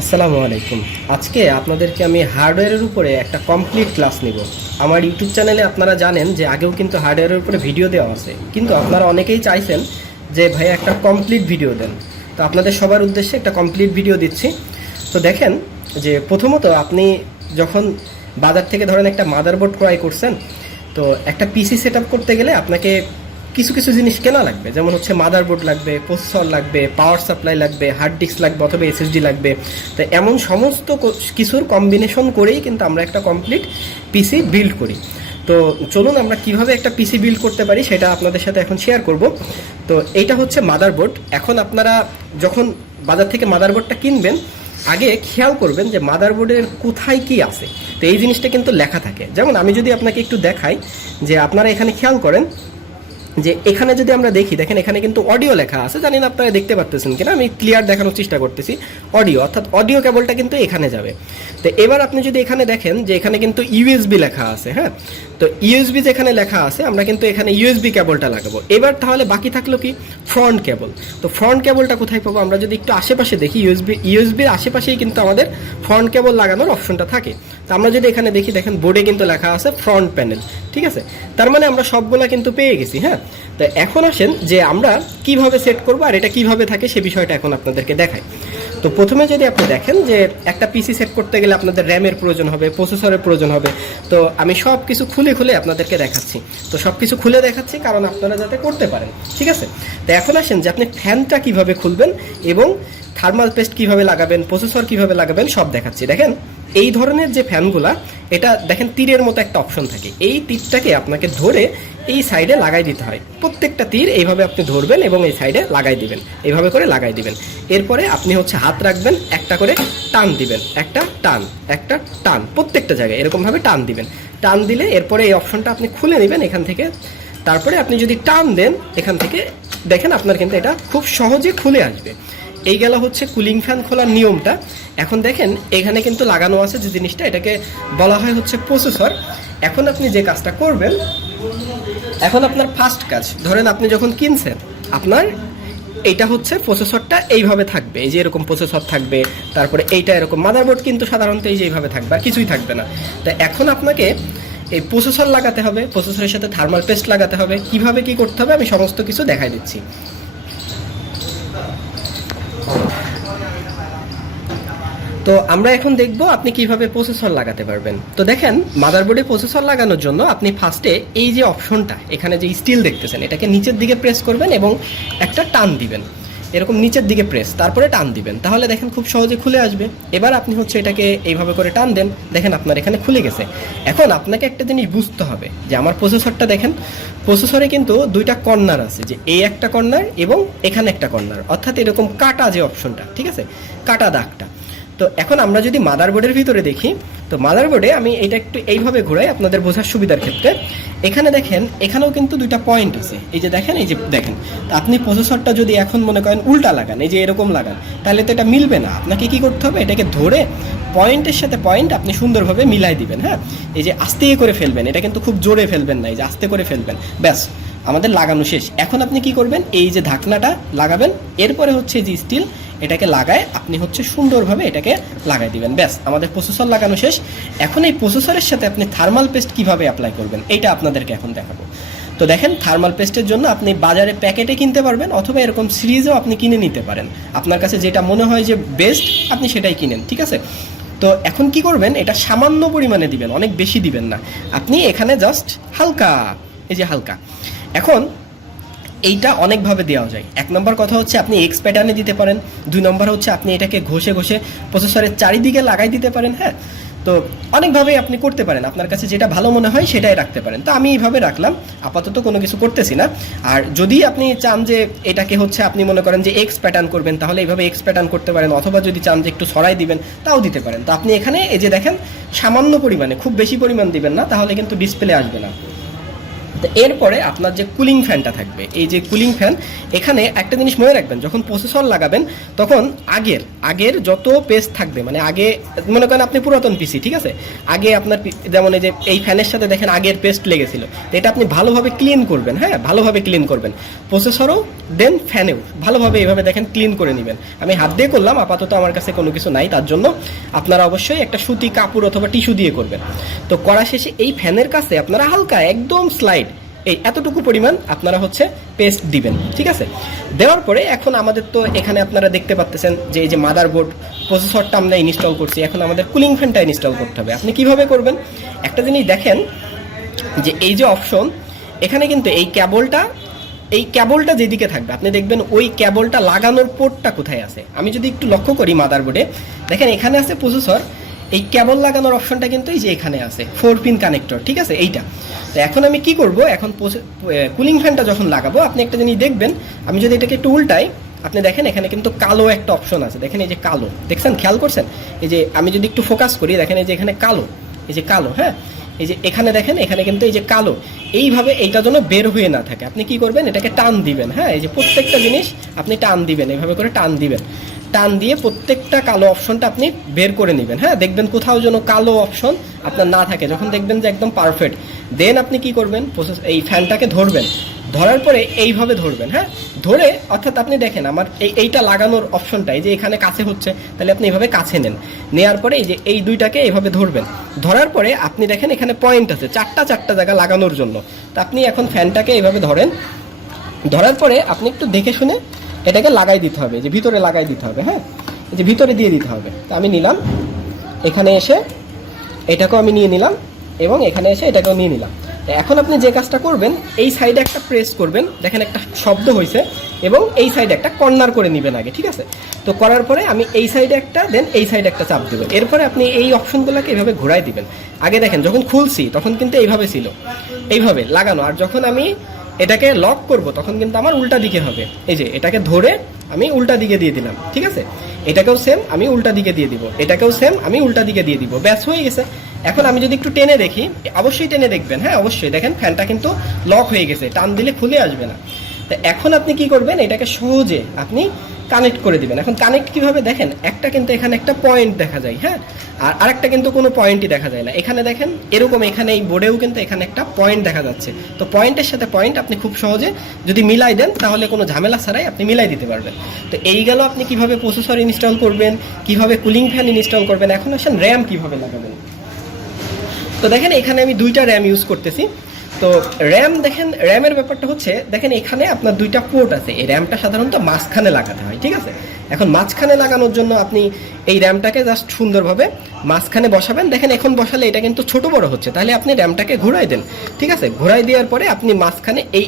আসসালামু আলাইকুম। আজকে আপনাদেরকে আমি হার্ডওয়্যারের উপরে একটা কমপ্লিট ক্লাস নিব। আমার ইউটিউব চ্যানেলে আপনারা জানেন যে আগেও কিন্তু হার্ডওয়্যারের উপরে ভিডিও দেওয়া আছে। কিন্তু আপনারা অনেকেই চাইছেন যে ভাই একটা কমপ্লিট ভিডিও দেন। তো আপনাদের সবার উদ্দেশ্যে একটা কমপ্লিট ভিডিও দিচ্ছি। তো দেখেন যে প্রথমত আপনি যখন বাজার থেকে ধরেন একটা মাদারবোর্ড ক্রয় করছেন, তো একটা পিসি সেট করতে গেলে আপনাকে কিছু কিছু জিনিস কেনা লাগবে। যেমন হচ্ছে মাদারবোর্ড লাগবে প্রসেসর লাগবে পাওয়ার সাপ্লাই লাগবে হার্ড ডিস্ক লাগবে অথবা এসএসডি লাগবে। তো এমন সমস্ত কিছুর কম্বিনেশন করেই কিন্তু আমরা একটা কমপ্লিট পিসি বিল্ড করি। তো চলুন আমরা কীভাবে একটা পিসি বিল্ড করতে পারি সেটা আপনাদের সাথে এখন শেয়ার করব। তো এইটা হচ্ছে মাদারবোর্ড এখন আপনারা যখন বাজার থেকে মাদারবোর্ডটা কিনবেন, আগে খেয়াল করবেন যে মাদারবোর্ডের কোথায় কি আছে। তো এই জিনিসটা কিন্তু লেখা থাকে। যেমন আমি যদি আপনাকে একটু দেখাই যে আপনারা এখানে খেয়াল করেন যে এখানে যদি আমরা দেখি, দেখেন এখানে কিন্তু অডিও লেখা আছে, জানি না আপনারা দেখতে পারতেছেন কিনা, আমি ক্লিয়ার দেখানোর চেষ্টা করতেছি অডিও অর্থাৎ অডিও কেবলটা কিন্তু এখানে যাবে। তো এবার আপনি যদি এখানে দেখেন যে এখানে কিন্তু ইউএসবি লেখা আছে হ্যাঁ? তো ইউএসবি যেখানে লেখা আছে, আমরা কিন্তু এখানে ইউএসবি কেবলটা লাগাবো। এবার তাহলে বাকি থাকল কি? ফ্রন্ট কেবল তো ফ্রন্ট কেবলটা কোথায় পাবো? আমরা যদি একটু আশেপাশে দেখি ইউএসবি ইউএসবির আশেপাশেই কিন্তু আমাদের ফ্রন্ট কেবল লাগানোর অপশনটা থাকে। তো আমরা যদি এখানে দেখি, দেখেন বোর্ডে কিন্তু লেখা আছে ফ্রন্ট প্যানেল ঠিক আছে? তার মানে আমরা সবগুলা কিন্তু পেয়ে গেছি হ্যাঁ? তো এখন আসেন যে আমরা কীভাবে সেট করব আর এটা কীভাবে থাকে সে বিষয়টা এখন আপনাদেরকে দেখাই। তো প্রথমে যদি আপনি দেখেন যে একটা পিসি সেট করতে গেলে আপনাদের র্যামের প্রয়োজন হবে প্রসেসরের প্রয়োজন হবে, তো আমি সব কিছু খুলে খুলে আপনাদেরকে দেখাচ্ছি। তো সব কিছু খুলে দেখাচ্ছি কারণ আপনারা যাতে করতে পারেন, ঠিক আছে? তো এখন আসেন যে আপনি ফ্যানটা কীভাবে খুলবেন এবং থার্মাল পেস্ট কীভাবে লাগাবেন প্রসেসর কীভাবে লাগাবেন সব দেখাচ্ছি। দেখেন? এই ধরনের যে ফ্যানগুলা, এটা দেখেন তীরের মতো একটা অপশন থাকে। এই তীরটাকে আপনাকে ধরে এই সাইডে লাগাই দিতে হয়। প্রত্যেকটা তীর এইভাবে আপনি ধরবেন এবং এই সাইডে লাগাই দিবেন। এইভাবে করে লাগাই দিবেন। এরপরে আপনি হচ্ছে হাত রাখবেন, একটা করে টান দিবেন। একটা টান একটা টান, প্রত্যেকটা জায়গায় এরকমভাবে টান দিবেন। টান দিলে এরপরে এই অপশনটা আপনি খুলে নেবেন এখান থেকে। তারপরে আপনি যদি টান দেন, এখান থেকে দেখেন আপনার কিন্তু এটা খুব সহজে খুলে আসবে। এই গেল হচ্ছে কুলিং ফ্যান খোলার নিয়মটা। এখন দেখেন, এখানে কিন্তু লাগানো আছে যে জিনিসটা, এটাকে বলা হয় হচ্ছে প্রসেসর এখন আপনি যে কাজটা করবেন, এখন আপনার ফার্স্ট কাজ, ধরেন আপনি যখন কিনছেন, আপনার এইটা হচ্ছে প্রসেসরটা এইভাবে থাকবে, এই যে এরকম প্রসেসর থাকবে, তারপরে এইটা এরকম মাদারবোর্ড কিন্তু সাধারণত এই যে এইভাবে থাকবে, আর কিছুই থাকবে না। তো এখন আপনাকে এই প্রসেসর লাগাতে হবে প্রসেসরের সাথে থার্মাল পেস্ট লাগাতে হবে, কীভাবে কি করতে হবে আমি সমস্ত কিছু দেখাই দিচ্ছি। তো আমরা এখন দেখব আপনি কীভাবে প্রসেসর লাগাতে পারবেন। তো দেখেন মাদারবোর্ডে প্রসেসর লাগানোর জন্য আপনি ফার্স্টে এই যে অপশনটা এখানে যে স্টিল দেখতেছেন, এটাকে নিচের দিকে প্রেস করবেন এবং একটা টান দিবেন। এরকম নিচের দিকে প্রেস তারপরে টান দিবেন। তাহলে দেখেন খুব সহজে খুলে আসবে। এবার আপনি হচ্ছে এটাকে এইভাবে করে টান দেন। দেখেন আপনার এখানে খুলে গেছে। এখন আপনাকে একটা জিনিস বুঝতে হবে, যে আমার প্রসেসরটা দেখেন প্রসেসরে কিন্তু দুইটা কর্নার আছে, যে এই একটা কর্নার এবং এখানে একটা কর্নার অর্থাৎ এরকম কাটা যে অপশনটা ঠিক আছে? কাটা দাগটা। তো এখন আমরা যদি মাদারবোর্ডের ভিতরে দেখি, তো মাদারবোর্ডে আমি এটা একটু এইভাবে ঘোরাই আপনাদের বোঝার সুবিধার ক্ষেত্রে। এখানে দেখেন, এখানেও কিন্তু দুইটা পয়েন্ট আছে। এই যে দেখেন, এই যে দেখেন আপনি প্রসেসরটা যদি এখন মনে করেন উল্টা লাগান, এই যে এরকম লাগান, তাহলে তো এটা মিলবে না। আপনাকে কি করতে হবে? এটাকে ধরে পয়েন্টের সাথে পয়েন্ট আপনি সুন্দরভাবে মিলাই দিবেন হ্যাঁ? এই যে আস্তে করে ফেলবেন, এটা কিন্তু খুব জোরে ফেলবেন না, এই যে আস্তে করে ফেলবেন। ব্যাস, আমাদের লাগানো শেষ। এখন আপনি কি করবেন? এই যে ঢাকনাটা লাগাবেন, এরপরে হচ্ছে যে স্টিল এটাকে লাগায়, আপনি হচ্ছে সুন্দরভাবে এটাকে লাগাই দিবেন। ব্যাস, আমাদের প্রসেসর লাগানো শেষ। এখন এই প্রসেসরের সাথে আপনি থার্মাল পেস্ট কীভাবে অ্যাপ্লাই করবেন এটা আপনাদেরকে এখন দেখাবো। তো দেখেন থার্মাল পেস্টের জন্য আপনি বাজারে প্যাকেটে কিনতে পারবেন, অথবা এরকম সিরিজও আপনি কিনে নিতে পারেন। আপনার কাছে যেটা মনে হয় যে বেস্ট আপনি সেটাই কিনেন, ঠিক আছে? তো এখন কি করবেন, এটা সামান্য পরিমাণে দিবেন, অনেক বেশি দিবেন না। আপনি এখানে জাস্ট হালকা, এই যে হালকা। এখন এইটা অনেকভাবে দেওয়া যায়। এক নম্বর কথা হচ্ছে আপনি এক্স প্যাটার্নে দিতে পারেন। দুই নম্বর হচ্ছে আপনি এটাকে ঘষে ঘষে প্রসেসরের চারিদিকে লাগাই দিতে পারেন হ্যাঁ? তো অনেকভাবেই আপনি করতে পারেন। আপনার কাছে যেটা ভালো মনে হয় সেটাই রাখতে পারেন। তো আমি এইভাবে রাখলাম। আপাতত কোনো কিছু করতেছি না। আর যদি আপনি চান যে এটাকে হচ্ছে আপনি মনে করেন যে এক্স প্যাটার্ন করবেন, তাহলে এইভাবে এক্স প্যাটার্ন করতে পারেন। অথবা যদি চান যে একটু সরাই দিবেন, তাও দিতে পারেন। তো আপনি এখানে এই যে দেখেন, সামান্য পরিমাণে, খুব বেশি পরিমাণ দিবেন না, তাহলে কিন্তু ডিসপ্লে আসবে না। তো এরপরে আপনার যে কুলিং ফ্যানটা থাকবে, এই যে কুলিং ফ্যান এখানে একটা জিনিস মনে রাখবেন, যখন প্রসেসর লাগাবেন, তখন আগের আগের যত পেস্ট থাকবে মানে আগে, মনে করেন আপনি পুরাতন পিসি ঠিক আছে? আগে আপনার যেমন এই যে, এই ফ্যানের সাথে দেখেন আগের পেস্ট লেগেছিল, তো এটা আপনি ভালোভাবে ক্লিন করবেন হ্যাঁ? ভালোভাবে ক্লিন করবেন। প্রসেসরও দেন ফ্যানেও ভালোভাবে এইভাবে দেখেন ক্লিন করে নেবেন। আমি হাত দিয়ে করলাম, আপাতত আমার কাছে কোনো কিছু নাই, তার জন্য আপনারা অবশ্যই একটা সুতি কাপড় অথবা টিস্যু দিয়ে করবেন। তো করা শেষে এই ফ্যানের কাছে আপনারা হালকা, একদম স্লাইড এই এতটুকু পরিমাণ আপনারা হচ্ছে পেস্ট দিবেন, ঠিক আছে? দেওয়ার পরে এখন আমাদের তো এখানে আপনারা দেখতে পাচ্তেছেন যে এই যে মাদারবোর্ড প্রসেসরটা আমরা ইনস্টল করছি, এখন আমাদের কুলিং ফ্যানটা ইনস্টল করতে হবে। আপনি কীভাবে করবেন? একটা জিনিস দেখেন যে এই যে অপশন এখানে কিন্তু এই ক্যাবলটা এই ক্যাবলটা যেদিকে থাকবে, আপনি দেখবেন ওই ক্যাবলটা লাগানোর পোর্টটা কোথায় আছে? আমি যদি একটু লক্ষ্য করি মাদারবোর্ডে দেখেন এখানে আছে প্রসেসর এই কেবল লাগানোর অপশনটা কিন্তু এই যে এখানে আছে ফোর পিন কানেক্টর ঠিক আছে? এইটা। তো এখন আমি কি করব? এখন কুলিং ফ্যানটা যখন লাগাবো, আপনি একটা জিনিস দেখবেন, আমি যদি এটাকে একটু উল্টাই, আপনি দেখেন এখানে কিন্তু কালো একটা অপশন আছে। দেখেন এই যে কালো। দেখছেন? খেয়াল করছেন? এই যে আমি যদি একটু ফোকাস করি, দেখেন এই যে এখানে কালো। এই যে কালো হ্যাঁ? এই যে এখানে দেখেন, এখানে কিন্তু এই যে কালো। এইভাবে এইটা যেন বের হয়ে না থাকে। আপনি কি করবেন? এটাকে টান দিবেন হ্যাঁ? এই যে প্রত্যেকটা জিনিস আপনি টান দিবেন, এইভাবে করে টান দিবেন। টান দিয়ে প্রত্যেকটা কালো অপশনটা আপনি বের করে নেবেন। হ্যাঁ দেখবেন কোথাও যেন কালো অপশন আপনার না থাকে। যখন দেখবেন যে একদম পারফেক্ট দেন আপনি কি করবেন? প্রসেস এই ফ্যানটাকে ধরবেন। ধরার পরে এইভাবে ধরবেন হ্যাঁ? ধরে, অর্থাৎ আপনি দেখেন আমার এই, এইটা লাগানোর অপশনটা এই যে এখানে কাছে হচ্ছে, তাহলে আপনি এইভাবে কাছে নেন। নেওয়ার পরে এই যে এই দুইটাকে এইভাবে ধরবেন। ধরার পরে আপনি দেখেন এখানে পয়েন্ট আছে, চারটা চারটা জায়গা লাগানোর জন্য। তা আপনি এখন ফ্যানটাকে এইভাবে ধরেন। ধরার পরে আপনি একটু দেখে শুনে এটাকে লাগাই দিতে হবে, যে ভিতরে লাগাই দিতে হবে হ্যাঁ? যে ভিতরে দিয়ে দিতে হবে। তো আমি নিলাম, এখানে এসে এটাকেও আমি নিয়ে নিলাম এবং এখানে এসে এটাকেও নিয়ে নিলাম। এখন আপনি যে কাজটা করবেন, এই সাইডে একটা প্রেস করবেন, দেখেন একটা শব্দ হয়েছে এবং এই সাইডে একটা কর্নার করে নেবেন আগে, ঠিক আছে? তো করার পরে আমি এই সাইডে একটা, দেন এই সাইডে একটা চাপ দেবেন এরপরে আপনি এই অপশনগুলোকে এইভাবে ঘোরাই দিবেন। আগে দেখেন, যখন খুলছি, তখন কিন্তু এইভাবে ছিল। এইভাবে লাগানো। আর যখন আমি এটাকে লক করব, তখন কিন্তু আমার উল্টা দিকে হবে। এই যে, এটাকে ধরে আমি উল্টা দিকে দিয়ে দিলাম, ঠিক আছে? এটাকেও সেম আমি উল্টা দিকে দিয়ে দিব। এটাকেও সেম আমি উল্টা দিকে দিয়ে দিব। ব্যাস, হয়ে গেছে। এখন আমি যদি একটু টেনে দেখি, অবশ্যই টেনে দেখবেন হ্যাঁ অবশ্যই। দেখেন ফ্যানটা কিন্তু লক হয়ে গেছে, টান দিলে খুলে আসবে না। তো এখন আপনি কি করবেন, এটাকে সহজে আপনি কানেক্ট করে দিবেন। এখন কানেক্ট কীভাবে দেখেন? একটা কিন্তু এখানে একটা পয়েন্ট দেখা যায় হ্যাঁ? আর আরেকটা কিন্তু কোনো পয়েন্টই দেখা যায় না। এখানে দেখেন, এরকম এখানে এই বোর্ডেও কিন্তু এখানে একটা পয়েন্ট দেখা যাচ্ছে। তো পয়েন্টের সাথে পয়েন্ট আপনি খুব সহজে যদি মিলাই দেন, তাহলে কোনো ঝামেলা ছাড়াই আপনি মিলাই দিতে পারবেন। তো এই গেল আপনি কীভাবে প্রসেসর ইনস্টল করবেন, কীভাবে কুলিং ফ্যান ইনস্টল করবেন, এখন আসেন র্যাম কীভাবে লাগাবেন। তো দেখেন, এখানে আমি দুইটা র্যাম ইউজ করতেছি। তো র্যাম দেখেন র্যামের ব্যাপারটা হচ্ছে, দেখেন এখানে আপনার দুইটা পোর্ট আছে। এই র্যামটা সাধারণত মাঝখানে লাগাতে হয়, ঠিক আছে? এখন মাঝখানে লাগানোর জন্য আপনি এই র্যামটাকে জাস্ট সুন্দরভাবে মাঝখানে বসাবেন। দেখেন এখন বসালে এটা কিন্তু ছোট বড় হচ্ছে। তাহলে আপনি র্যামটাকে ঘোরাই দেন, ঠিক আছে? ঘোরাই দেওয়ার পরে আপনি মাঝখানে এই,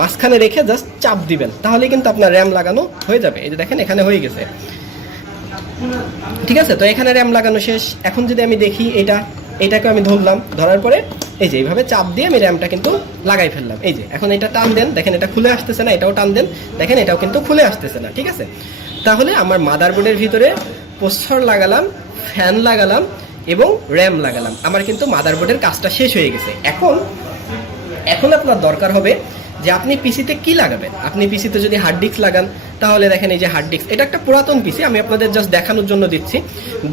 মাঝখানে রেখে জাস্ট চাপ দিবেন। তাহলে কিন্তু আপনার র্যাম লাগানো হয়ে যাবে। এই যে দেখেন, এখানে হয়ে গেছে। ঠিক আছে? তো এখানে র্যাম লাগানো শেষ। এখন যদি আমি দেখি এটা এটাকে আমি ধরলাম, ধরার পরে এই যে এইভাবে চাপ দিয়ে আমি র্যামটা কিন্তু লাগাই ফেললাম। এই যে, এখন এটা টান দেন, দেখেন এটা খুলে আসতেছে না, এটাও টান দেন, দেখেন এটাও কিন্তু খুলে আসতেছে না, ঠিক আছে? তাহলে আমার মাদারবোর্ডের ভিতরে পোস্টার লাগালাম, ফ্যান লাগালাম এবং র্যাম লাগালাম। আমার কিন্তু মাদারবোর্ডের কাজটা শেষ হয়ে গেছে। এখন এখন আপনার দরকার হবে যে আপনি পিসিতে কি লাগাবেন? আপনি পিসিতে যদি হার্ড ডিস্ক লাগান, তাহলে দেখেন এই যে হার্ড ডিস্ক এটা একটা পুরাতন পিসি আমি আপনাদের জাস্ট দেখানোর জন্য দিচ্ছি।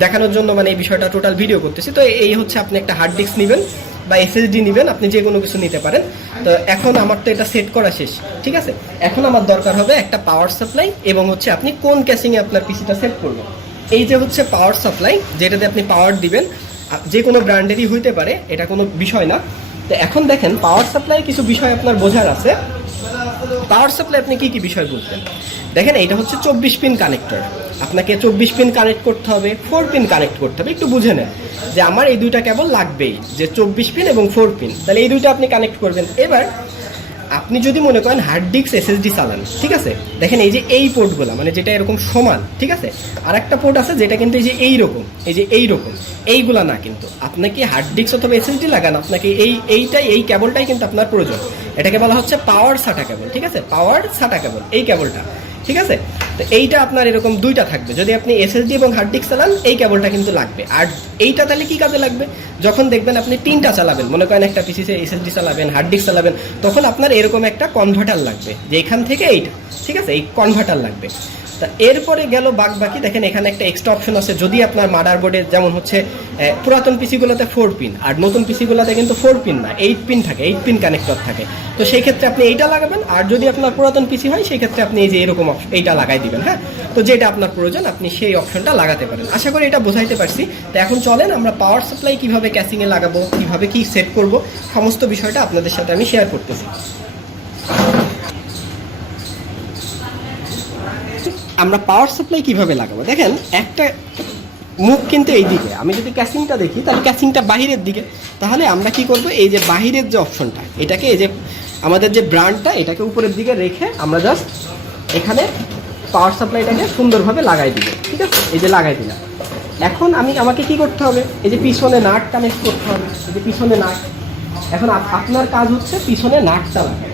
দেখানোর জন্য মানে এই বিষয়টা টোটাল ভিডিও করতেছি। তো এই হচ্ছে আপনি একটা হার্ড ডিস্ক নেবেন বা এসএসডি নেবেন, আপনি যে কোনো কিছু নিতে পারেন। তো এখন আমার তো এটা সেট করা শেষ, ঠিক আছে? এখন আমার দরকার হবে একটা পাওয়ার সাপ্লাই এবং হচ্ছে আপনি কোন ক্যাসিংয়ে আপনার পিসিটা সেট করবেন। এই যে হচ্ছে পাওয়ার সাপ্লাই যেটাতে আপনি পাওয়ার দিবেন যে কোনো ব্র্যান্ডেরই হইতে পারে, এটা কোনো বিষয় না। তো এখন দেখেন পাওয়ার সাপ্লাই কিছু বিষয় আপনার বোঝার আছে। পাওয়ার সাপ্লাই আপনি কী কী বিষয় বুঝবেন দেখেন এটা হচ্ছে চব্বিশ পিন কানেক্টর আপনাকে চব্বিশ পিন কানেক্ট করতে হবে ফোর পিন কানেক্ট করতে হবে। একটু বুঝে নেন যে আমার এই দুইটা কেবল লাগবেই, যে চব্বিশ পিন এবং ফোর পিন তাহলে এই দুইটা আপনি কানেক্ট করবেন। এবার আপনি যদি মনে করেন হার্ড ডিস্ক এসএসডি চালান, ঠিক আছে? দেখেন এই যে এই পোর্টগুলো মানে যেটা এরকম সমান, ঠিক আছে? আর একটা পোর্ট আছে যেটা কিন্তু এই যে এই রকম এই যে এই রকম এইগুলা না কিন্তু। আপনাকে হার্ড ডিস্ক অথবা এসএসডি লাগান, আপনাকে এই, এইটাই, এই কেবলটাই কিন্তু আপনার প্রয়োজন। এটাকে বলা হচ্ছে পাওয়ার সাটা কেবল ঠিক আছে? পাওয়ার সাটা কেবল এই কেবলটা ঠিক আছে? এইটা আপনার এরকম দুইটা থাকবে। যদি আপনি এসএসডি এবং হার্ড ডিস্ক চালান, এই কেবলটা কিন্তু লাগবে। আর এইটা তাহলে কি কাজে লাগবে? যখন দেখবেন আপনি তিনটা চালাবেন, মনে করেন একটা পিসিসে এসএসডি চালাবেন হার্ড ডিস্ক চালাবেন, তখন আপনার এরকম একটা কনভার্টার লাগবে যে এখান থেকে এইটা, ঠিক আছে? এই কনভার্টার লাগবে। তা এরপরে গেল বাদ বাকি দেখেন, এখানে একটা এক্সট্রা অপশন আছে। যদি আপনার মাদার বোর্ডে যেমন হচ্ছে পুরাতন পিসিগুলোতে ফোর পিন আর নতুন পিসিগুলোতে কিন্তু ফোর পিন না এইট পিন থাকে এইট পিন কানেক্টর থাকে। তো সেই ক্ষেত্রে আপনি এইটা লাগাবেন, আর যদি আপনার পুরাতন পিসি হয় সেই ক্ষেত্রে আপনি এই যে এরকম এইটা লাগাই দিবেন হ্যাঁ? তো যেটা আপনার প্রয়োজন, আপনি সেই অপশনটা লাগাতে পারেন। আশা করি এটা বোঝাইতে পারছি। তো এখন চলেন, আমরা পাওয়ার সাপ্লাই কীভাবে ক্যাসিংয়ে লাগাবো, কীভাবে কি সেট করব, সমস্ত বিষয়টা আপনাদের সাথে আমি শেয়ার করতেছি। আমরা পাওয়ার সাপ্লাই কীভাবে লাগাবো? দেখেন, একটা মুখ কিন্তু এই দিকে। আমি যদি ক্যাসিংটা দেখি, তাহলে ক্যাসিংটা বাহিরের দিকে। তাহলে আমরা কি করব? এই যে বাহিরের যে অপশনটা এটাকে এই যে আমাদের যে ব্র্যান্ডটা এটাকে উপরের দিকে রেখে আমরা জাস্ট এখানে পাওয়ার সাপ্লাইটাকে সুন্দরভাবে লাগাই দিব। ঠিক আছে? এই যে লাগাই দিলাম। এখন আমি, আমাকে কি করতে হবে? এই যে পিছনে নাট কানেক্ট করতে হবে। এই যে পিছনে নাট এখন আপ- আপনার কাজ হচ্ছে পিছনে নাটটা লাগানো।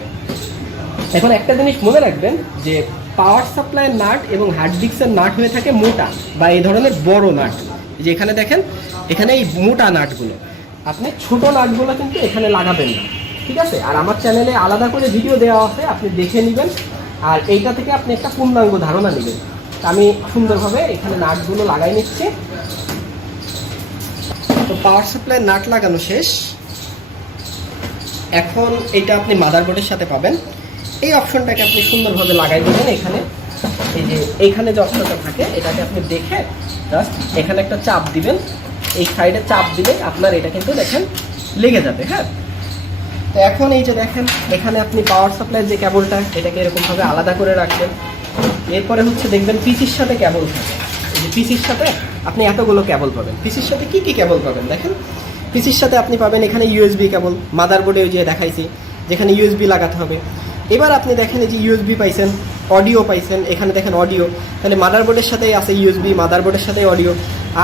এখন একটা জিনিস মনে রাখবেন যে পাওয়ার সাপ্লাইয়ের নাট এবং হার্ড ডিস্কের নাট হয়ে থাকে মোটা বা এই ধরনের বড় নাট। যে এখানে দেখেন, এখানে এই মোটা নাটগুলো। আপনি ছোট নাটগুলো কিন্তু এখানে লাগাবেন না, ঠিক আছে? আর আমার চ্যানেলে আলাদা করে ভিডিও দেওয়া আছে, আপনি দেখে নেবেন। আর এইটা থেকে আপনি একটা পূর্ণাঙ্গ ধারণা নেবেন। আমি সুন্দরভাবে এখানে নাটগুলো লাগাই নিচ্ছি। তো পাওয়ার সাপ্লাই নাট লাগানো শেষ। এখন এটা আপনি মাদারবোর্ডের সাথে পাবেন। এই অপশনটাকে আপনি সুন্দরভাবে লাগাই দেবেন এখানে। এই যে এইখানে যে অপশনটা থাকে, এটাকে আপনি দেখে জাস্ট এখানে একটা চাপ দিবেন। এই সাইডে চাপ দিলে আপনার এটা কিন্তু দেখেন লেগে যাবে হ্যাঁ? তো এখন এই যে দেখেন, এখানে আপনি পাওয়ার সাপ্লাইয়ের যে কেবলটা এটাকে এরকমভাবে আলাদা করে রাখবেন। এরপরে হচ্ছে দেখবেন পিসির সাথে কেবল থাকে। এই যে পিসির সাথে আপনি এতগুলো কেবল পাবেন। পিসির সাথে কি কি কেবল পাবেন দেখেন? পিসির সাথে আপনি পাবেন এখানে ইউএসবি কেবল মাদারবোর্ডে ওই যে দেখাইছি, যেখানে ইউএসবি লাগাতে হবে। এবার আপনি দেখেন এই যে ইউএসবি পাইছেন অডিও পাইছেন, এখানে দেখেন অডিও তাহলে মাদারবোর্ডের সাথেই আছে ইউএসবি মাদারবোর্ডের সাথে অডিও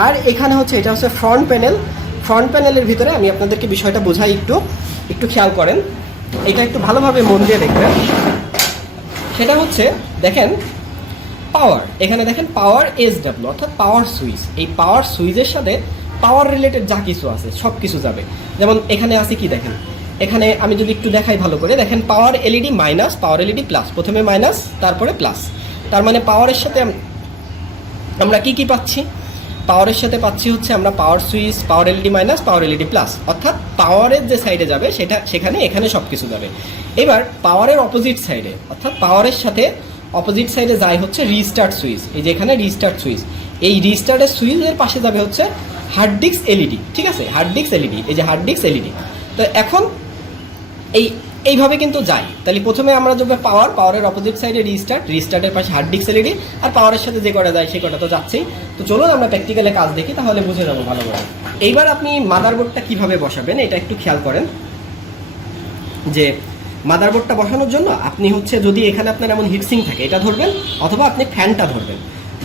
আর এখানে হচ্ছে, এটা হচ্ছে ফ্রন্ট প্যানেল ফ্রন্ট প্যানেলের ভিতরে আমি আপনাদেরকে বিষয়টা বোঝাই একটু একটু খেয়াল করেন। এটা একটু ভালোভাবে মন দিয়ে দেখবেন। সেটা হচ্ছে, দেখেন পাওয়ার এখানে দেখেন পাওয়ার এস ডাব্লিউ অর্থাৎ পাওয়ার সুইচ এই পাওয়ার সুইচের সাথে পাওয়ার রিলেটেড যা কিছু আছে সব কিছু যাবে। যেমন এখানে আছে কি দেখেন? এখানে আমি যদি একটু দেখাই ভালো করে, দেখেন power LED minus power LED plus প্রথমে মাইনাস তারপরে প্লাস তার মানে পাওয়ারের সাথে আমরা কি কি পাচ্ছি? পাওয়ারের সাথে পাচ্ছি হচ্ছে আমরা power switch power LED minus power LED plus অর্থাৎ পাওয়ারের যে সাইডে যাবে, সেটা সেখানে এখানে সব কিছু যাবে। এবার পাওয়ারের অপোজিট সাইডে অর্থাৎ পাওয়ারের সাথে অপোজিট সাইডে যায় হচ্ছে রিস্টার্ট সুইচ এই যে এখানে রিস্টার্ট সুইচ এই রিস্টার্টের সুইচের পাশে যাবে হচ্ছে হার্ড ডিস্ক এলইডি ঠিক আছে? হার্ড ডিস্ক এলইডি এই যে হার্ড ডিস্ক এলইডি তো এখন এই, এইভাবে কিন্তু যাই তাহলে প্রথমে আমরা যাবে পাওয়ার পাওয়ারের অপোজিট সাইডে রিস্টার্ট রিস্টার্টের পাশে হার্ড ডিস্ক এলইডি আর পাওয়ারের সাথে যে কটা যায়, সে কটা তো যাচ্ছেই। তো চলুন আমরা প্র্যাকটিক্যালে কাজ দেখি, তাহলে বুঝে যাব ভালোভাবে এইবার আপনি মাদারবোর্ডটা কীভাবে বসাবেন, এটা একটু খেয়াল করেন। যে মাদারবোর্ডটা বসানোর জন্য আপনি হচ্ছে যদি এখানে আপনার এমন হিটসিং থাকে, এটা ধরবেন, অথবা আপনি ফ্যানটা ধরবেন।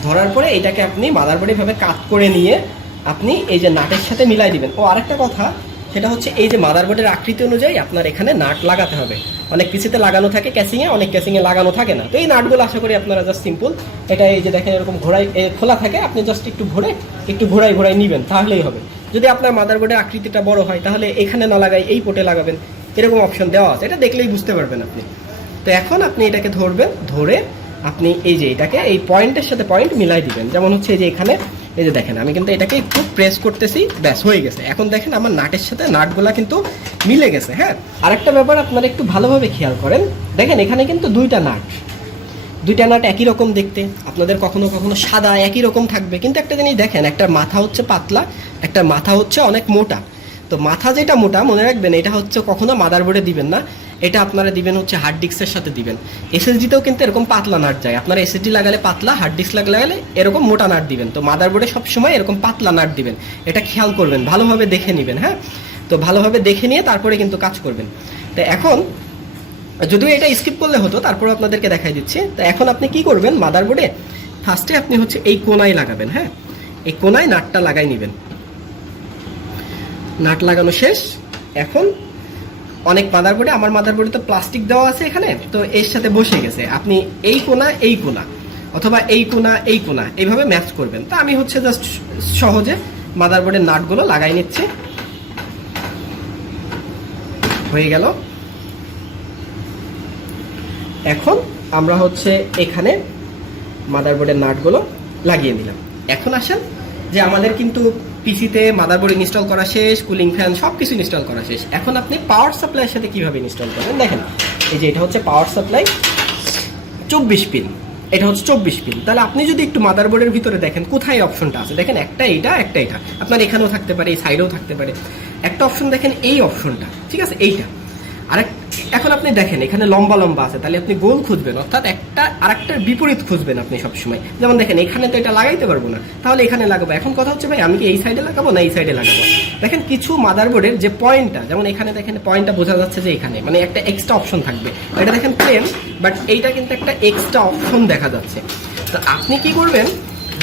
ধরার পরে এটাকে আপনি মাদারবোর্ডে ভাবে কাট করে নিয়ে আপনি এই যে নাটের সাথে মিলাই দিবেন। ও আরেকটা কথা সেটা হচ্ছে এই যে মাদারবোর্ডের আকৃতি অনুযায়ী আপনার এখানে নাট লাগাতে হবে। অনেক পিসিতে লাগানো থাকে ক্যাসিংয়ে অনেক ক্যাসিংয়ে লাগানো থাকে না। তো এই নাটগুলো আশা করি আপনারা জাস্ট সিম্পল এটা এই যে দেখেন এরকম ঘোরাই খোলা থাকে, আপনি জাস্ট একটু ঘুরে একটু ঘোরাই ঘোরাই নেবেন, তাহলেই হবে। যদি আপনার মাদারবোর্ডের আকৃতিটা বড় হয়, তাহলে এখানে না লাগাই, এই পোটে লাগাবেন, এরকম অপশন দেওয়া আছে। এটা দেখলেই বুঝতে পারবেন আপনি। তো এখন আপনি এটাকে ধরবেন, ধরে আপনি এই যে এটাকে এই পয়েন্টের সাথে পয়েন্ট মিলাই দিবেন। যেমন হচ্ছে এই যে এখানে, এই যে দেখেন, আমি কিন্তু এটাকে একটু প্রেস করতেছি, ব্যাস, হয়ে গেছে। এখন দেখেন আমার নাটের সাথে নাটগুলা কিন্তু মিলে গেছে হ্যাঁ? আরেকটা ব্যাপার আপনারা একটু ভালোভাবে খেয়াল করেন। দেখেন, এখানে কিন্তু দুইটা নাট। দুইটা নাট একই রকম দেখতে। আপনাদের কখনো কখনো সাদা একই রকম থাকবে। কিন্তু একটা জিনিস দেখেন, একটা মাথা হচ্ছে পাতলা, একটা মাথা হচ্ছে অনেক মোটা। তো মাথা যেটা মোটা, মনে রাখবেন, এটা হচ্ছে কখনো মাদারবোর্ডে দিবেন না। এটা আপনারা দিবেন হচ্ছে হার্ড ডিস্কের সাথে দিবেন। এসএসডিতেও কিন্তু এরকম পাতলা নাট যায়। আপনারা এসএসডি লাগালে পাতলা হার্ড ডিস্ক লাগালে এরকম মোটা নাট দিবেন। তো মাদারবোর্ডে সবসময় এরকম পাতলা নাট দিবেন। এটা খেয়াল করবেন, ভালোভাবে দেখে নেবেন হ্যাঁ? তো ভালোভাবে দেখে নিয়ে তারপরে কিন্তু কাজ করবেন। তো এখন, যদিও এটা স্কিপ করলে হতো তারপরে আপনাদেরকে দেখাই দিচ্ছি। তো এখন আপনি কি করবেন মাদারবোর্ডে ফার্স্টে আপনি হচ্ছে এই কোনায় লাগাবেন হ্যাঁ? এই কোনায় নাটটা লাগাই নেবেন। নাট লাগানো শেষ। এখন অনেক মাদারবোর্ডে আমার মাদারবোর্ডে তো প্লাস্টিক দেওয়া আছে এখানে, তো এর সাথে বসে গেছে। আপনি এই কোনা এই কোনা অথবা এই কোনা এই কোনা এইভাবে ম্যাচ করবেন। তো আমি হচ্ছে জাস্ট সহজে মাদারবোর্ডের নাটগুলো লাগাই নিচ্ছি। হয়ে গেল। এখন আমরা হচ্ছে এখানে মাদারবোর্ডের নাটগুলো লাগিয়ে নিলাম। এখন আসেন যে আমাদের কিন্তু পিসিতে মাদারবোর্ড ইনস্টল করা শেষ কুলিং ফ্যান সব কিছু ইনস্টল করা শেষ। এখন আপনি পাওয়ার সাপ্লাইয়ের সাথে কীভাবে ইনস্টল করেন দেখেন, এই যে এটা হচ্ছে পাওয়ার সাপ্লাই চব্বিশ পিন এটা হচ্ছে চব্বিশ পিন তাহলে আপনি যদি একটু মাদারবোর্ডের ভিতরে দেখেন, কোথায় অপশনটা আছে? দেখেন, একটা এটা একটা এটা। আপনার এখানেও থাকতে পারে, এই সাইডেও থাকতে পারে। একটা অপশন দেখেন, এই অপশনটা ঠিক আছে? এইটা। আরেক, এখন আপনি দেখেন, এখানে লম্বা লম্বা আছে, তাহলে আপনি গোল খুঁজবেন, অর্থাৎ একটা আরেকটার বিপরীত খুঁজবেন আপনি সবসময়। যেমন দেখেন, এখানে তো এটা লাগাইতে পারব না, তাহলে এখানে লাগাবো। এখন কথা হচ্ছে, ভাই, আমি কি এই সাইডে লাগাবো না এই সাইডে লাগাবো? দেখেন, কিছু মাদারবোর্ডের যে পয়েন্টটা যেমন এখানে দেখেন পয়েন্টটা বোঝা যাচ্ছে যে এখানে মানে একটা এক্সট্রা অপশন থাকবে। এটা দেখেন প্লেন বাট এইটা কিন্তু একটা এক্সট্রা অপশন দেখা যাচ্ছে। তো আপনি কি করবেন?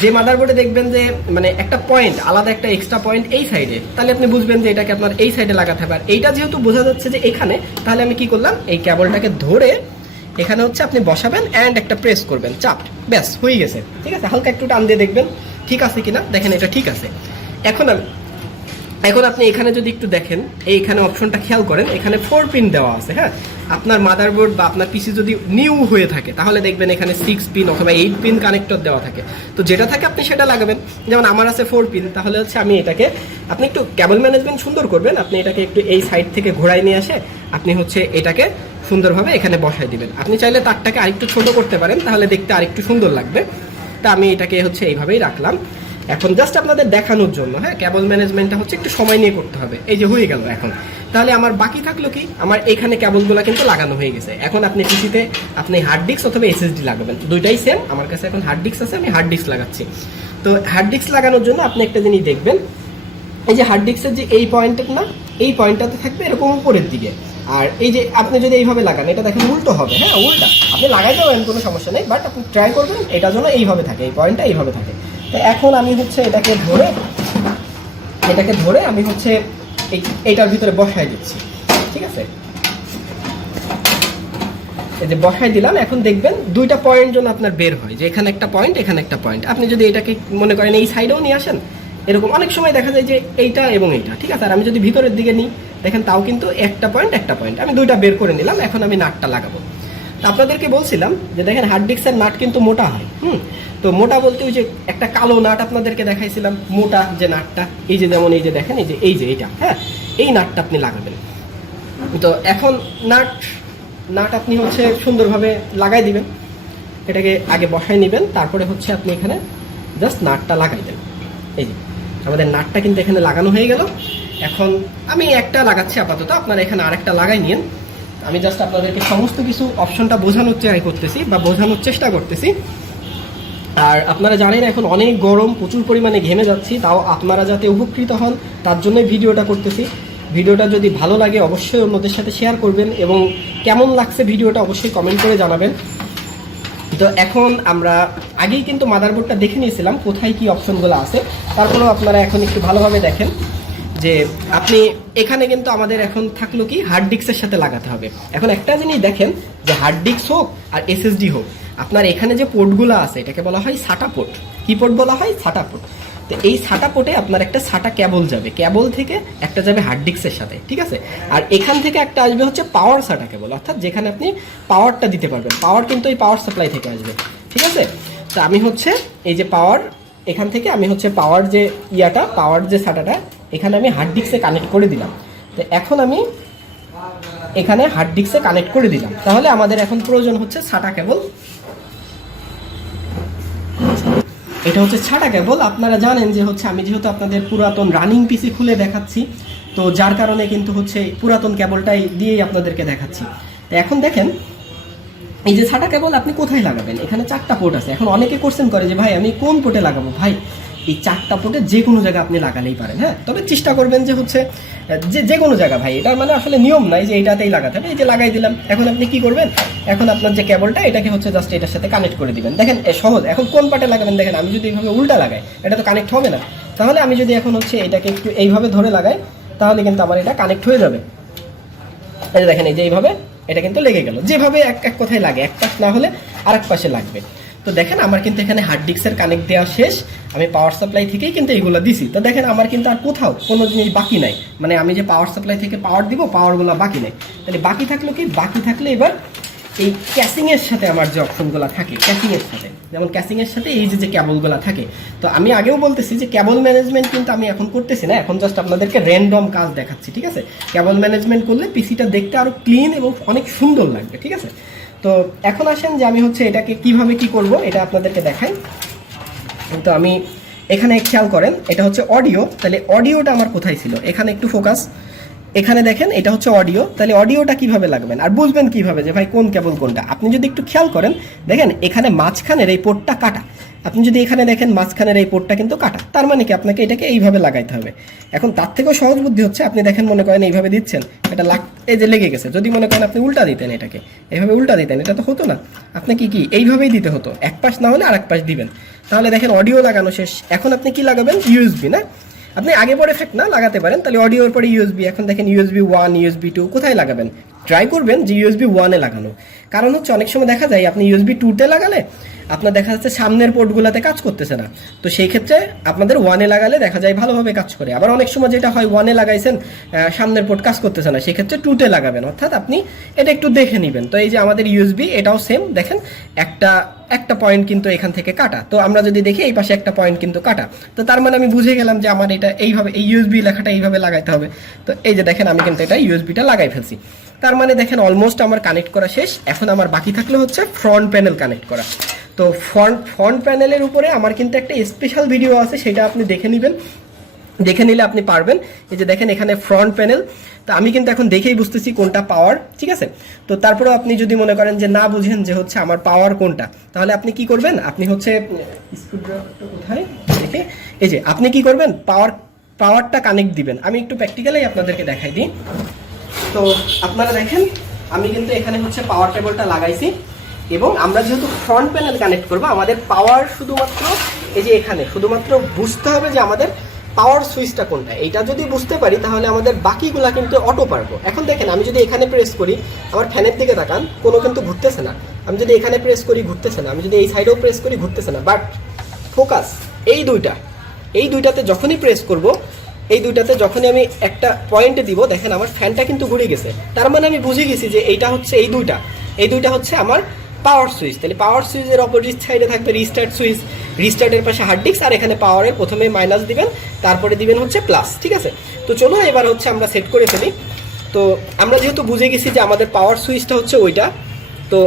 যে মাদারবোর্ডে দেখবেন যে মানে একটা পয়েন্ট আলাদা একটা এক্সট্রা পয়েন্ট এই সাইডে তাহলে আপনি বুঝবেন যে এটাকে আপনার এই সাইডে লাগাতে হবে। আর এইটা যেহেতু বোঝা যাচ্ছে যে এখানে, তাহলে আমি কি করলাম? এই কেবলটাকে ধরে এখানে হচ্ছে আপনি বসাবেন অ্যান্ড একটা প্রেস করবেন। চাপ, ব্যাস, হয়ে গেছে। ঠিক আছে? হালকা একটু টান দিয়ে দেখবেন, ঠিক আছে কিনা? দেখেন এটা ঠিক আছে। এখন আমি এখন আপনি এখানে যদি একটু দেখেন এইখানে অপশনটা খেয়াল করেন, এখানে ফোর পিন দেওয়া আছে হ্যাঁ? আপনার মাদারবোর্ড বা আপনার পিসি যদি নিউ হয়ে থাকে, তাহলে দেখবেন এখানে সিক্স পিন অথবা এইট পিন কানেক্টর দেওয়া থাকে। তো যেটা থাকে আপনি সেটা লাগাবেন। যেমন আমার আছে ফোর পিন তাহলে হচ্ছে আমি এটাকে, আপনি একটু ক্যাবল ম্যানেজমেন্ট সুন্দর করবেন, আপনি এটাকে একটু এই সাইড থেকে ঘোরায় নিয়ে আসে আপনি হচ্ছে এটাকে সুন্দরভাবে এখানে বসায় দিবেন। আপনি চাইলে তারটাকে আরেকটু ছোট করতে পারেন, তাহলে দেখতে আরেকটু সুন্দর লাগবে। তা আমি এটাকে হচ্ছে এইভাবেই রাখলাম। এখন জাস্ট আপনাদের দেখানোর জন্য হ্যাঁ কেবল ম্যানেজমেন্টটা হচ্ছে একটু সময় নিয়ে করতে হবে। এই যে হয়ে গেল এখন। তাহলে আমার বাকি থাকল কি? আমার এখানে কেবলগুলো কিন্তু লাগানো হয়ে গেছে। এখন আপনি পিসিতে আপনি হার্ড ডিস্ক অথবা এসএসডি লাগাবেন। দুইটাই সেম আমার কাছে এখন হার্ড ডিস্ক আছে, আমি হার্ড ডিস্ক লাগাচ্ছি। তো হার্ড ডিস্ক লাগানোর জন্য আপনি একটা জিনিস দেখবেন, এই যে হার্ড ডিস্কের যে এই পয়েন্টটা না, এই পয়েন্টটাতে থাকবে এরকম উপরের দিকে। আর এই যে আপনি যদি এইভাবে লাগান, এটা দেখেন উল্টো হবে হ্যাঁ উল্টা। আপনি লাগাই দেবেন কোনো সমস্যা নেই বাট আপনি ট্রাই করবেন, এটা যেন এইভাবে থাকে, এই পয়েন্টটা এইভাবে থাকে। তো এখন আমি হচ্ছে এটাকে ধরে এটাকে ধরে আমি হচ্ছে এই- এইটার ভিতরে বসায় দিচ্ছি, ঠিক আছে? এই যে বসাই দিলাম, এখন দেখবেন দুইটা পয়েন্ট যেন আপনার বের হয়, যে এখানে একটা পয়েন্ট এখানে একটা পয়েন্ট আপনি যদি এটাকে মনে করেন এই সাইডেও নিয়ে আসেন, এরকম অনেক সময় দেখা যায় যে এইটা এবং এইটা, ঠিক আছে? আর আমি যদি ভিতরের দিকে নিই, দেখেন তাও কিন্তু একটা পয়েন্ট একটা পয়েন্ট আমি দুইটা বের করে নিলাম, এখন আমি নাটটা লাগাবো। আপনাদেরকে বলছিলাম যে দেখেন হার্ড ডিস্কের নাট কিন্তু মোটা হয়, হুম? তো মোটা বলতে ওই যে একটা কালো নাট আপনাদেরকে দেখাইছিলাম, মোটা যে নাটটা, এই যে যেমন এই যে দেখেন, এই যে এই যে এইটা হ্যাঁ? এই নাটটা আপনি লাগাবেন। তো এখন নাট নাট আপনি হচ্ছে সুন্দরভাবে লাগাই দিবেন। এটাকে আগে বসাই নেবেন, তারপরে হচ্ছে আপনি এখানে জাস্ট নাটটা লাগাই দেন এই যে, আমাদের নাটটা কিন্তু এখানে লাগানো হয়ে গেল। এখন আমি একটা লাগাচ্ছি আপাতত, আপনারা এখানে আরেকটা লাগাই নিন আমি জাস্ট আপনাদেরকে সমস্ত কিছু অপশনটা বোঝানোর ট্রাই করতেছি বা বোঝানোর চেষ্টা করতেছি। আর আপনারা জানেন এখন অনেক গরম, প্রচুর পরিমাণে ঘেমে যাচ্ছি, তাও আপনারা যাতে উপকৃত হন, তার জন্যই ভিডিওটা করতেছি। ভিডিওটা যদি ভালো লাগে, অবশ্যই অন্যদের সাথে শেয়ার করবেন এবং কেমন লাগছে ভিডিওটা অবশ্যই কমেন্ট করে জানাবেন। তো এখন আমরা আগেই কিন্তু মাদারবোর্ডটা দেখে নিয়েছিলাম কোথায় কি অপশনগুলো আছে। তারপরেও আপনারা এখন একটু ভালোভাবে দেখেন। যে আপনি এখানে কিন্তু আমাদের এখন থাকল কি হার্ড ডিস্কের সাথে লাগাতে হবে। এখন একটা জিনিস দেখেন যে হার্ড ডিস্ক হোক আর এসএসডি হোক, আপনার এখানে যে পোর্টগুলো আছে, এটাকে বলা হয় সাটা পোর্ট কি পোর্ট বলা হয়? সাটা পোর্ট তো এই সাটা পোর্টে আপনার একটা সাটা ক্যাবল যাবে। ক্যাবল থেকে একটা যাবে হার্ড ডিস্কের সাথে, ঠিক আছে? আর এখান থেকে একটা আসবে হচ্ছে পাওয়ার সাটা কেবল অর্থাৎ যেখানে আপনি পাওয়ারটা দিতে পারবেন। পাওয়ার কিন্তু এই পাওয়ার সাপ্লাই থেকে আসবে, ঠিক আছে? তো আমি হচ্ছে এই যে পাওয়ার এখান থেকে আমি হচ্ছে পাওয়ার যে ইয়াটা পাওয়ার যে সাটাটা এখানে আমি হার্ড ডিস্কে কানেক্ট করে দিলাম। তো এখন আমি এখানে হার্ড ডিস্কে কানেক্ট করে দিলাম। তাহলে আমাদের এখন প্রয়োজন হচ্ছে সাটা কেবল। এটা হচ্ছে ছাটা কেবল। আপনারা জানেন যে হচ্ছে আমি যেহেতু আপনাদের পুরাতন রানিং পিসি খুলে দেখাচ্ছি, তো যার কারণে কিন্তু হচ্ছে পুরাতন কেবলটাই দিয়েই আপনাদেরকে দেখাচ্ছি। তো এখন দেখেন, এই যে ছাটা কেবল আপনি কোথায় লাগাবেন? এখানে চারটা পোর্ট আছে। এখন অনেকে কোশ্চেন করে যে, ভাই, আমি কোন পোর্টে লাগাবো? ভাই এই চারটা পোর্টে যে কোনো জায়গায় আপনি লাগালেই পারেন হ্যাঁ? তবে চেষ্টা করবেন যে হচ্ছে, যে যে কোনো জায়গা ভাই এটা মানে আসলে নিয়ম নাই যে এইটাতেই লাগাতে হবে। এই যে লাগাই দিলাম, এখন আপনি কি করবেন? এখন আপনার যে কেবলটা, এটাকে হচ্ছে জাস্ট এটার সাথে কানেক্ট করে দিবেন। দেখেন সহজ। এখন কোন পার্টে লাগাবেন? দেখেন, আমি যদি এইভাবে উল্টা লাগাই, এটা তো কানেক্ট হবে না। তাহলে আমি যদি এখন হচ্ছে এটাকে একটু এইভাবে ধরে লাগাই, তাহলে কিন্তু আমার এটা কানেক্ট হয়ে যাবে। এই দেখেন, এই যে এইভাবে, এটা কিন্তু লেগে গেল। যেভাবে এক এক কথায় লাগে, এক পাশ না হলে আরেক পাশে লাগবে। তো দেখেন, আমার কিন্তু এখানে হার্ড ডিস্কের কানেক্ট দেওয়া শেষ। আমি পাওয়ার সাপ্লাই থেকেই কিন্তু এইগুলো দিছি। তো দেখেন, আমার কিন্তু আর কোথাও কোনো জিনিস বাকি নাই। মানে আমি যে পাওয়ার সাপ্লাই থেকে পাওয়ার দিব পাওয়ারগুলো বাকি নাই। তাহলে বাকি থাকল কি? বাকি থাকলে এবার এই ক্যাসিং এর সাথে আমার যে অপশনগুলো থাকে ক্যাসিং এর সাথে। যেমন ক্যাসিং এর সাথে এই যে যে ক্যাবলগুলো থাকে। তো আমি আগেও বলতেছি যে ক্যাবল ম্যানেজমেন্ট কিন্তু আমি এখন করতেছি না। এখন জাস্ট আপনাদেরকে র্যান্ডম কাজ দেখাচ্ছি, ঠিক আছে? ক্যাবল ম্যানেজমেন্ট করলে পিসিটা দেখতে আরও ক্লিন এবং অনেক সুন্দর লাগবে, ঠিক আছে? তো এখন আসেন যে আমি হচ্ছে এটাকে কীভাবে কি করব, এটা আপনাদেরকে দেখাই। তো আমি এখানে খেয়াল করেন, এটা হচ্ছে অডিও। তাহলে অডিওটা আমার কোথায় ছিল? এখানে একটু ফোকাস এখানে দেখেন, এটা হচ্ছে অডিও তাহলে অডিওটা কীভাবে লাগবেন? আর বুঝবেন কীভাবে যে, ভাই, কোন কেবল কোনটা? আপনি যদি একটু খেয়াল করেন, দেখেন, এখানে মাঝখানের এই পোর্টটা কাটা। আপনি যদি এখানে দেখেন, মাঝখানের এই পোর্টটা কিন্তু কাটা। তার মানে কি? আপনাকে এটাকে এইভাবে লাগাইতে হবে। এখন তার থেকেও সহজ বুদ্ধি হচ্ছে, আপনি দেখেন, মনে করেন, এইভাবে দিচ্ছেন, এটা লাগ, এই যে লেগে গেছে। যদি মনে করেন, আপনি উল্টা দিতেন এটাকে, এইভাবে উল্টা দিতেন, এটা তো হতো না। আপনাকে কি, এইভাবেই দিতে হতো এক পাশ না হলে আর এক পাশ দিবেন। তাহলে দেখেন অডিও লাগানো শেষ। এখন আপনি কি লাগাবেন? ইউএসবি না? আপনি আগে পরে এফেক্ট না লাগাতে পারেন, তাহলে অডিওর পরে ইউএসবি এখন দেখেন ইউএসবি ওয়ান ইউএসবি টু কোথায় লাগাবেন? ট্রাই করবেন যে ইউএসবি ওয়ানে লাগানো। কারণ হচ্ছে অনেক সময় দেখা যায়, আপনি ইউএসবি টুতে লাগালে আপনার দেখা যাচ্ছে সামনের পোর্টগুলোতে কাজ করতেছে না। তো সেই ক্ষেত্রে আপনাদের ওয়ানে লাগালে দেখা যায় ভালোভাবে কাজ করে। আবার অনেক সময় যেটা হয় ওয়ানে লাগাইছেন সামনের পোর্ট কাজ করতেছে না। সেক্ষেত্রে টুতে লাগাবেন। অর্থাৎ আপনি এটা একটু দেখে নেবেন। তো এই যে আমাদের ইউএসবি এটাও সেম দেখেন, একটা একটা পয়েন্ট কিন্তু এখান থেকে কাটা। তো আমরা যদি দেখি, এই পাশে একটা পয়েন্ট কিন্তু কাটা। তো তার মানে আমি বুঝে গেলাম যে আমার এটা এইভাবে, এই ইউএসবি লেখাটা এইভাবে লাগাইতে হবে। তো এই যে দেখেন, আমি কিন্তু এটা ইউএসবিটা লাগাই ফেলছি। তার মানে দেখেন অলমোস্ট আমার কানেক্ট করা শেষ। এখন আমার বাকি থাকলে হচ্ছে ফ্রন্ট প্যানেল কানেক্ট করা। তো ফ্রন্ট ফ্রন্ট প্যানেলের উপরে আমার কিন্তু একটা স্পেশাল ভিডিও আছে, সেটা আপনি দেখে নেবেন। দেখে নিলে আপনি পারবেন। এই যে দেখেন, এখানে ফ্রন্ট প্যানেল তো আমি কিন্তু এখন দেখেই বুঝতেছি কোনটা পাওয়ার ঠিক আছে? তো তারপরে আপনি যদি মনে করেন যে না বুঝেন যে হচ্ছে আমার পাওয়ার কোনটা, তাহলে আপনি কি করবেন? আপনি হচ্ছে কোথায়? দেখে। এই যে, আপনি কি করবেন? পাওয়ার পাওয়ারটা কানেক্ট দিবেন। আমি একটু প্র্যাকটিক্যালি আপনাদেরকে দেখাই দিই। তো আপনারা দেখেন, আমি কিন্তু এখানে হচ্ছে পাওয়ার কেবলটা লাগাইছি এবং আমরা যেহেতু ফ্রন্ট প্যানেল কানেক্ট করব, আমাদের পাওয়ার শুধুমাত্র এই যে এখানে, শুধুমাত্র বুঝতে হবে যে আমাদের পাওয়ার সুইচটা কোনটা। এটা যদি বুঝতে পারি, তাহলে আমাদের বাকিগুলা কিন্তু অটো পারব। এখন দেখেন, আমি যদি এখানে প্রেস করি, আমার ফ্যানের দিকে তাকান, কোনো কিন্তু ঘুরতেছে না। আমি যদি এখানে প্রেস করি, ঘুরতেছে না। আমি যদি এই সাইডেও প্রেস করি, ঘুরতেছে না। বাট ফোকাস এই দুইটা, এই দুইটাতে যখনই প্রেস করব এই দুইটাতে যখনই আমি একটা পয়েন্টে দিব, দেখেন আমার ফ্যানটা কিন্তু ঘুরে গেছে। তার মানে আমি বুঝে গেছি যে এইটা হচ্ছে এই দুইটা। এই দুইটা হচ্ছে আমার পাওয়ার সুইচ তাহলে পাওয়ার সুইচের অপোজিট সাইডে থাকবে রিস্টার্ট সুইচ রিস্টার্টের পাশে হার্ড ডিস্ক আর এখানে পাওয়ারের প্রথমে মাইনাস দিবেন, তারপরে দিবেন হচ্ছে প্লাস ঠিক আছে? তো চলো এবার হচ্ছে আমরা সেট করে ফেলি। তো আমরা যেহেতু বুঝে গেছি যে আমাদের পাওয়ার সুইচটা হচ্ছে ওইটা তো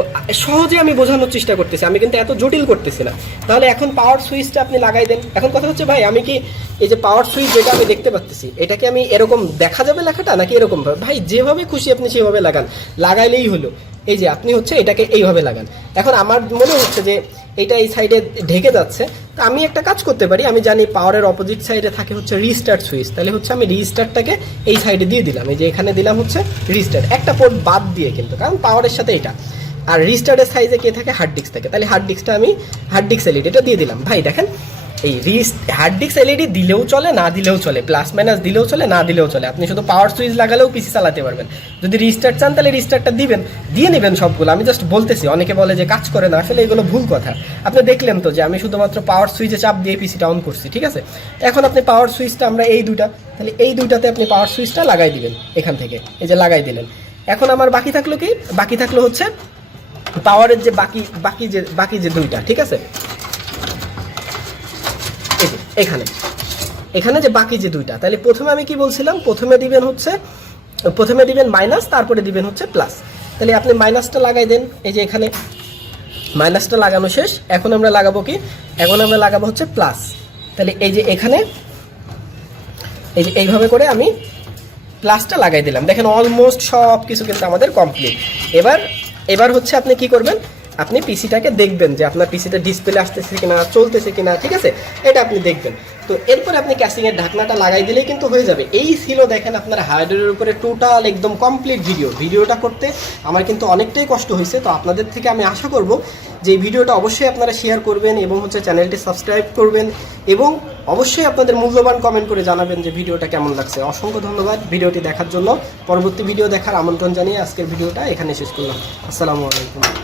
সহজে আমি বোঝানোর চেষ্টা করতেছি, আমি কিন্তু এত জটিল করতেছি না। তাহলে এখন পাওয়ার সুইচটা আপনি লাগাই দেন। এখন কথা হচ্ছে, ভাই, আমি কি এই যে পাওয়ার সুইচ যেটা আমি দেখতে পাচ্ছি এটাকে আমি এরকম দেখা যাবে লেখাটা, নাকি এরকম ভাই, যেভাবে খুশি আপনি সেভাবে লাগান। লাগাইলেই হলো। এই যে আপনি হচ্ছে এটাকে এইভাবে লাগান। এখন আমার মনে হচ্ছে যে এটা এই সাইডে ঢেকে যাচ্ছে। তো আমি একটা কাজ করতে পারি, আমি জানি পাওয়ারের অপোজিট সাইডে থাকে হচ্ছে রিস্টার্ট সুইচ তাহলে হচ্ছে আমি রিস্টার্টটাকে এই সাইডে দিয়ে দিলাম। এই যে এখানে দিলাম হচ্ছে রিস্টার্ট একটা পোর্ট বাদ দিয়ে কিন্তু, কারণ পাওয়ারের সাথে এটা। আর রিস্টার্টের সাইজে কে থাকে? হার্ড ডিস্ক থাকে। তাহলে হার্ড ডিস্কটা আমি হার্ড ডিস্ক এলইডিটা দিয়ে দিলাম। ভাই, দেখেন, এই রিস্ট হার্ড ডিস্ক এলইডি দিলেও চলে, না দিলেও চলে। প্লাস মাইনাস দিলেও চলে, না দিলেও চলে। আপনি শুধু পাওয়ার সুইচ লাগালেও পিসি চালাতে পারবেন। যদি রিস্টার্ট চান, তাহলে রিস্টার্টটা দিবেন। দিয়ে নেবেন সবগুলো। আমি জাস্ট বলতেছি, অনেকে বলে যে কাজ করে না, আসলে এগুলো ভুল কথা। আপনি দেখলেন তো যে আমি শুধুমাত্র পাওয়ার সুইচে চাপ দিয়ে পিসিটা অন করছি, ঠিক আছে? এখন আপনি পাওয়ার সুইচটা আমরা এই দুইটা, তাহলে এই দুইটাতে আপনি পাওয়ার সুইচটা লাগাই দিবেন, এখান থেকে। এই যে লাগাই দিলেন। এখন আমার বাকি থাকল কি? বাকি থাকল হচ্ছে পাওয়ারের যে বাকি বাকি যে বাকি যে দুইটা, ঠিক আছে? এখানে। এখানে যে বাকি যে দুইটা, তাহলে প্রথমে আমি কি বলছিলাম? প্রথমে দিবেন হচ্ছে, প্রথমে দিবেন মাইনাস, তারপরে দিবেন হচ্ছে প্লাস। তাহলে আপনি মাইনাসটা লাগাই দেন, এই যে এখানে। মাইনাসটা লাগানো শেষ, এখন আমরা লাগাবো কি? এখন আমরা লাগাবো হচ্ছে প্লাস। তাহলে এই যে এখানে, এই যে এইভাবে করে আমি প্লাসটা লাগাই দিলাম। দেখেন অলমোস্ট সব কিছু কিন্তু আমাদের কমপ্লিট এবার এবার হচ্ছে আপনি কি করবেন? আপনি পিসিটাকে দেখবেন যে আপনার পিসিটা ডিসপ্লে আসতেছে কিনা, চলতেছে কিনা, ঠিক আছে? এটা আপনি দেখবেন। তো এরপর আপনি ক্যাসিংয়ের ঢাকনাটা লাগাই দিলেই কিন্তু হয়ে যাবে। এই ছিল দেখেন আপনার হার্ডওয়্যারের উপরে টোটাল একদম কমপ্লিট ভিডিও ভিডিওটা করতে আমার কিন্তু অনেকটাই কষ্ট হয়েছে। তো আপনাদের থেকে আমি আশা করব যে ভিডিওটা অবশ্যই আপনারা শেয়ার করবেন এবং হচ্ছে চ্যানেলটি সাবস্ক্রাইব করবেন এবং অবশ্যই আপনাদের মূল্যবান কমেন্ট করে জানাবেন যে ভিডিওটা কেমন লাগছে। অসংখ্য ধন্যবাদ ভিডিওটি দেখার জন্য। পরবর্তী ভিডিও দেখার আমন্ত্রণ জানিয়ে আজকের ভিডিওটা এখানে শেষ করলাম। আসসালামু আলাইকুম।